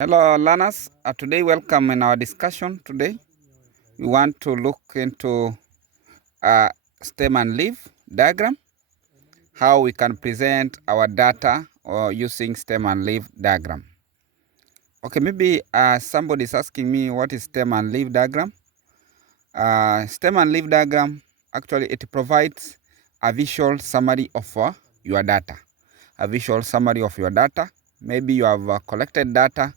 Hello, learners. Today, welcome in our discussion. Today, we want to look into a stem and leaf diagram, how we can present our data or using stem and leaf diagram. Okay, maybe somebody is asking me what is stem and leaf diagram. Stem and leaf diagram, actually, it provides a visual summary of your data. A visual summary of your data. Maybe you have collected data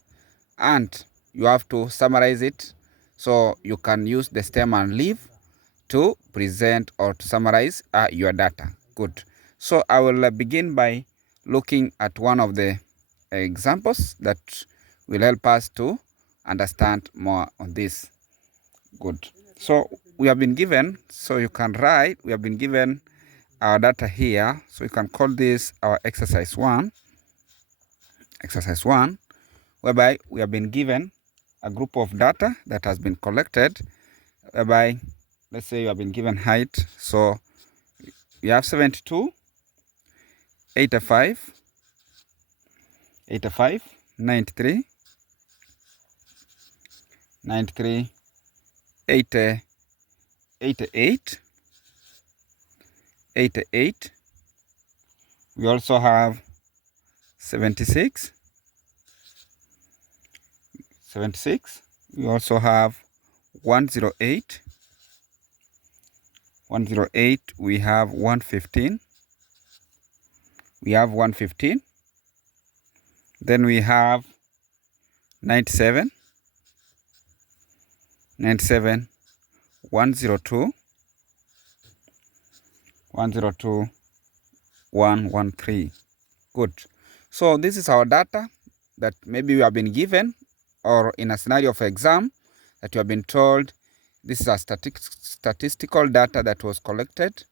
and you have to summarize it, so you can use the stem and leaf to present or to summarize your data. Good. So I will begin by looking at one of the examples that will help us to understand more on this. Good. So we have been given, so you can write, we have been given our data here, so you can call this our exercise 1. Exercise 1, whereby we have been given a group of data that has been collected, whereby, let's say you have been given height. So we have 72, 85, 85, 93, 93, 80, 88, 88. We also have 76, 76. We also have 108, 108. We have 115. We have 115. Then we have 97, 97, 102, 102, 113. Good. So this is our data that maybe we have been given, or in a scenario of exam that you have been told this is a statistical data that was collected,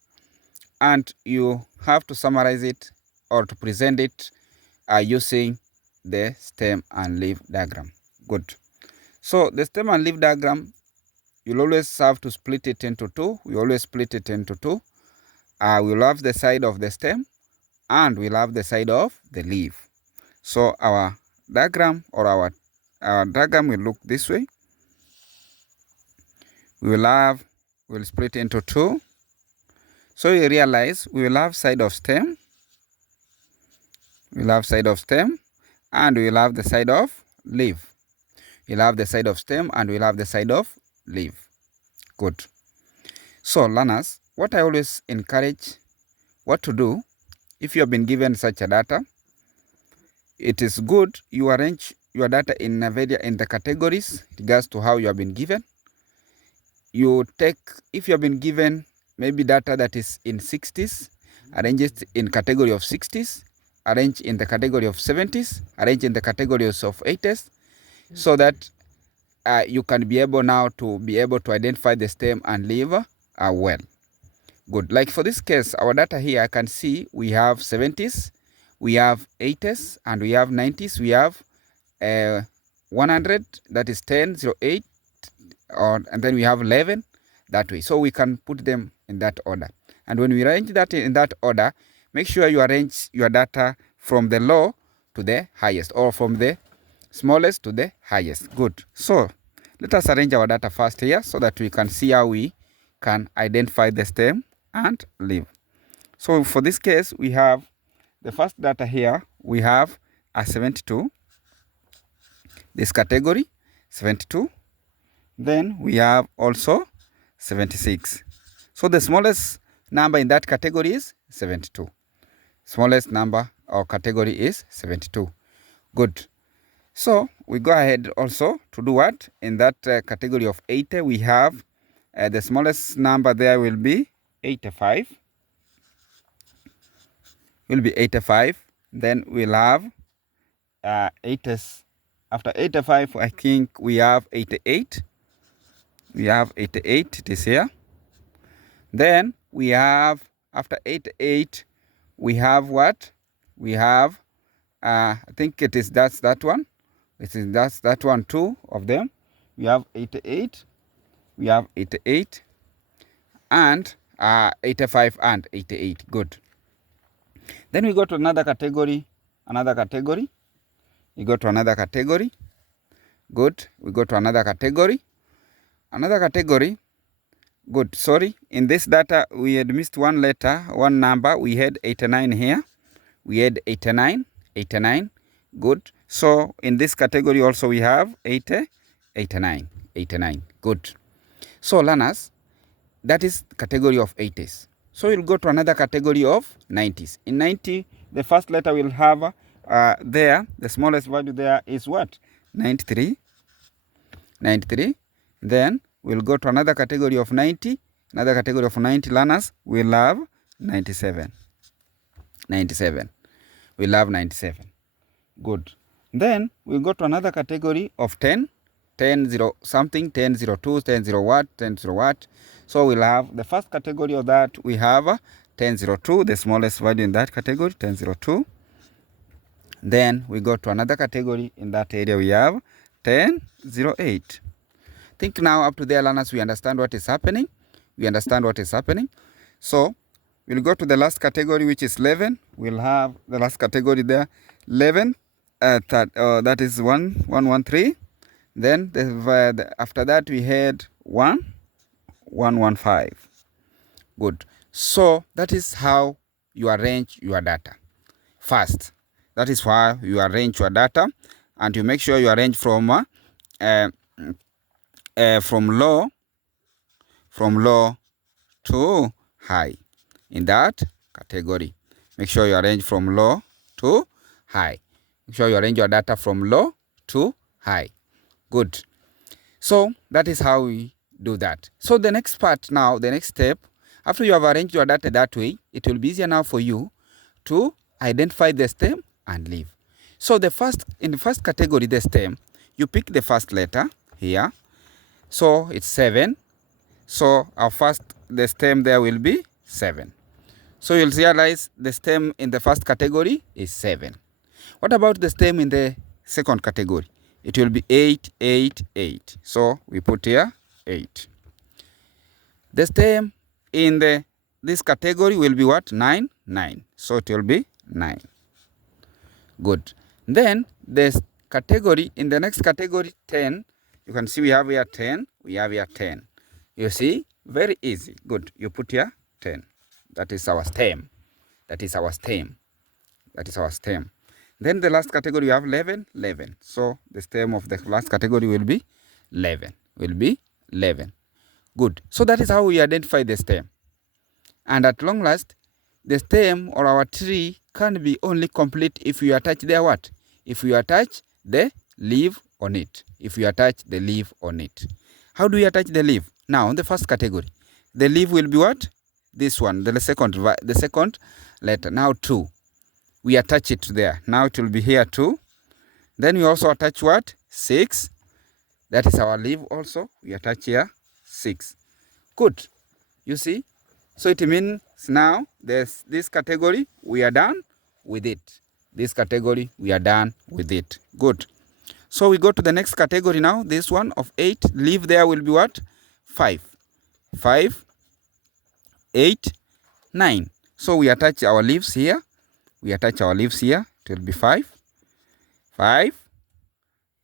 and you have to summarize it or to present it using the stem and leaf diagram. Good. So the stem and leaf diagram, you'll always have to split it into two. We always split it into two. We'll have the side of the stem and we'll have the side of the leaf. So our diagram, or our diagram will look this way. We'll split into two. So you realize we will have side of stem. We'll have side of stem and we'll have the side of leaf. We'll have the side of stem and we'll have the side of leaf. Good. So learners, what I always encourage what to do if you have been given such a data, it is good you arrange your data in the categories regards to how you have been given. You take, if you have been given maybe data that is in 60s, arrange it in category of 60s, arrange in the category of 70s, arrange in the categories of 80s, so that you can be able now to identify the stem and leaf well. Good. Like for this case, our data here, I can see we have 70s, we have 80s, and we have 90s. We have 100, that is 10, 08, and then we have 11 that way. So we can put them in that order. And when we arrange that in that order, make sure you arrange your data from the low to the highest, or from the smallest to the highest. Good. So let us arrange our data first here so that we can see how we can identify the stem and leaf. So for this case, we have the first data here. We have a 72. This category, 72. Then we have also 76. So the smallest number in that category is 72. Smallest number or category is 72. Good. So we go ahead also to do what? In that category of 80, we have the smallest number there will be 85. Will be 85. Then we'll have 80s. After 85, I think we have 88. We have 88, it is here. Then we have, after 88, we have what? We have, I think it is that one. It is that one, two of them. We have 88. We have 88 and 85 and 88. Good. Then we go to another category. You go to another category. Good. We go to another category. Another category. Good. Sorry. In this data, we had missed one letter, one number. We had 89 here. We had 89. 89. Good. So in this category also we have 80, 89. 89. Good. So learners, that is category of 80s. So we'll go to another category of 90s. In 90, the first letter we'll have there, the smallest value there is what? 93. 93. Then we'll go to another category of 90. Another category of 90 learners, we'll have 97. 97. We'll have 97. Good. Then we'll go to another category of 10. 10, 0 something, 10, 02, 10, 0 what, 10, 0 what. So we'll have the first category of that, we have 10, 02, the smallest value in that category, 10, 02. Then we go to another category in that area, we have 10, 08. Think now up to there, learners, we understand what is happening. We understand what is happening. So we'll go to the last category, which is 11. We'll have the last category there, 11. That is 113. Then after that we had 115. Good. So that is how you arrange your data. First, that is how you arrange your data, and you make sure you arrange from low to high in that category. Make sure you arrange from low to high. Make sure you arrange your data from low to high. Good. So that is how we do that. So the next part now, the next step, after you have arranged your data that way, it will be easier now for you to identify the stem and leaf. So in the first category, the stem, you pick the first letter here. So it's 7. So the stem there will be 7. So you'll realize the stem in the first category is 7. What about the stem in the second category? It will be 8, 8, 8. So we put here 8. The stem in this category will be what? 9, 9. So it will be 9. Good. Then the category, in the next category, 10. You can see we have here 10. We have here 10. You see? Very easy. Good. You put here 10. That is our stem. That is our stem. That is our stem. Then the last category, you have 11, 11. So the stem of the last category will be 11. Will be 11. Good. So that is how we identify the stem. And at long last, the stem or our tree can be only complete if you attach their what? If you attach the leaf on it. If you attach the leaf on it. How do we attach the leaf? Now, in the first category, the leaf will be what? This one, the second letter. Now 2. We attach it there. Now it will be here 2. Then we also attach what? 6. That is our leaf also. We attach here 6. Good. You see? So it means now this category, we are done with it. This category, we are done with it. Good. So we go to the next category now. This one of 8. Leaf there will be what? 5. 5, 8, 9. So we attach our leaves here. We attach our leaves here. It will be 5, 5,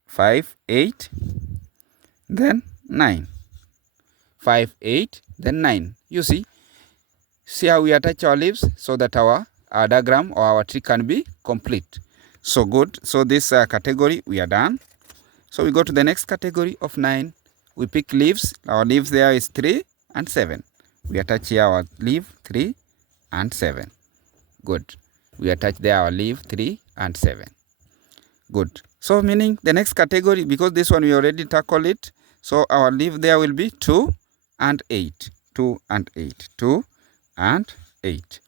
5, 8, then 9. 5, 8, then 9. You see how we attach our leaves so that our diagram or our tree can be complete. So good. So this category, we are done. So we go to the next category of 9. We pick leaves. Our leaves there is 3 and 7. We attach here our leaf 3 and 7. Good. We attach there our leaf 3 and 7. Good. So meaning the next category, because this one we already tackled it, so our leaf there will be 2 and 8. 2 and 8. 2 and 8.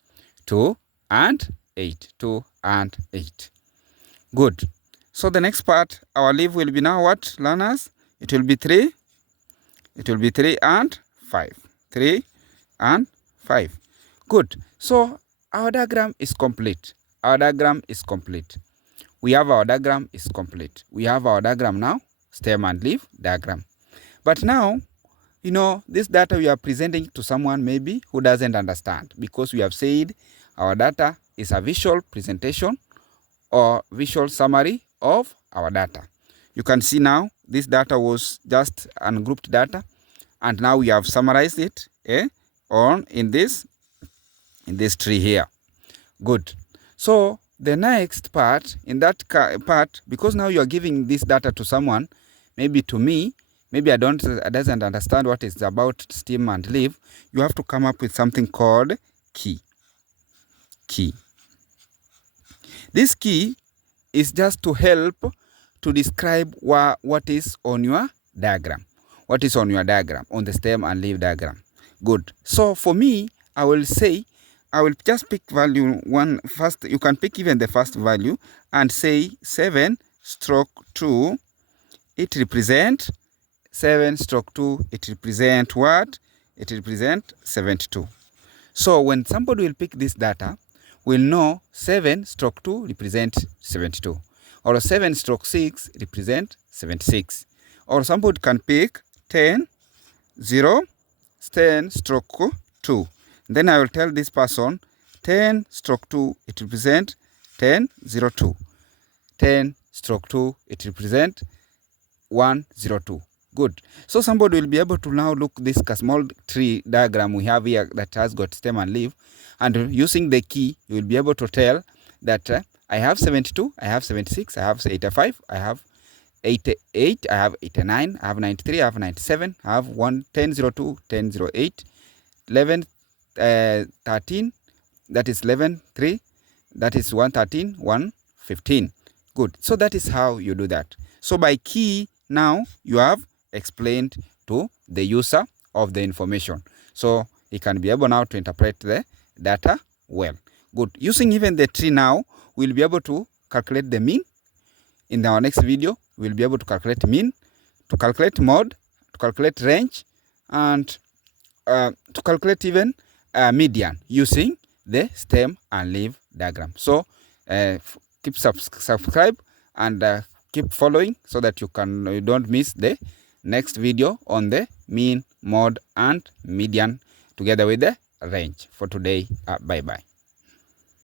2 and 8. 2 and 8. Good. So the next part, our leaf will be now what, learners? It will be 3. It will be 3 and 5. 3 and 5. Good. So our diagram is complete. Our diagram is complete. We have our diagram is complete. We have our diagram now, stem and leaf diagram. But now, this data we are presenting to someone maybe who doesn't understand, because we have said our data is a visual presentation or visual summary of our data. You can see now this data was just ungrouped data, and now we have summarized it on in this tree here. Good. So the next part, in that part, because now you are giving this data to someone, maybe to me, maybe I doesn't understand what it's about, stem and leaf, you have to come up with something called key. This key is just to help to describe what is on your diagram. What is on your diagram, on the stem and leaf diagram. Good. So for me, I will say, I will just pick value 1 first. You can pick even the first value and say 7/2. It represent 7/2. It represent what? It represent 72. So when somebody will pick this data, we'll know 7/2 represent 72. Or 7/6 represent 76. Or somebody can pick 10/2. Then I will tell this person 10/2 it represent 10/02. 10/2 it represent 102. Good. So somebody will be able to now look this small tree diagram we have here that has got stem and leaf, and using the key you will be able to tell that I have 72, I have 76, I have 85, I have 88, I have 89, I have 93, I have 97, I have 10/02, 10/08, 11/13, that is 11/3, that is 113, 115. Good. So that is how you do that. So by key, now you have explained to the user of the information, so he can be able now to interpret the data well. Good. Using even the tree now, we'll be able to calculate the mean. In our next video, we'll be able to calculate mean, to calculate mode, to calculate range, and to calculate even median using the stem and leaf diagram. So keep subscribe and keep following so that you don't miss the next video on the mean, mode, and median together with the range. For today, bye bye.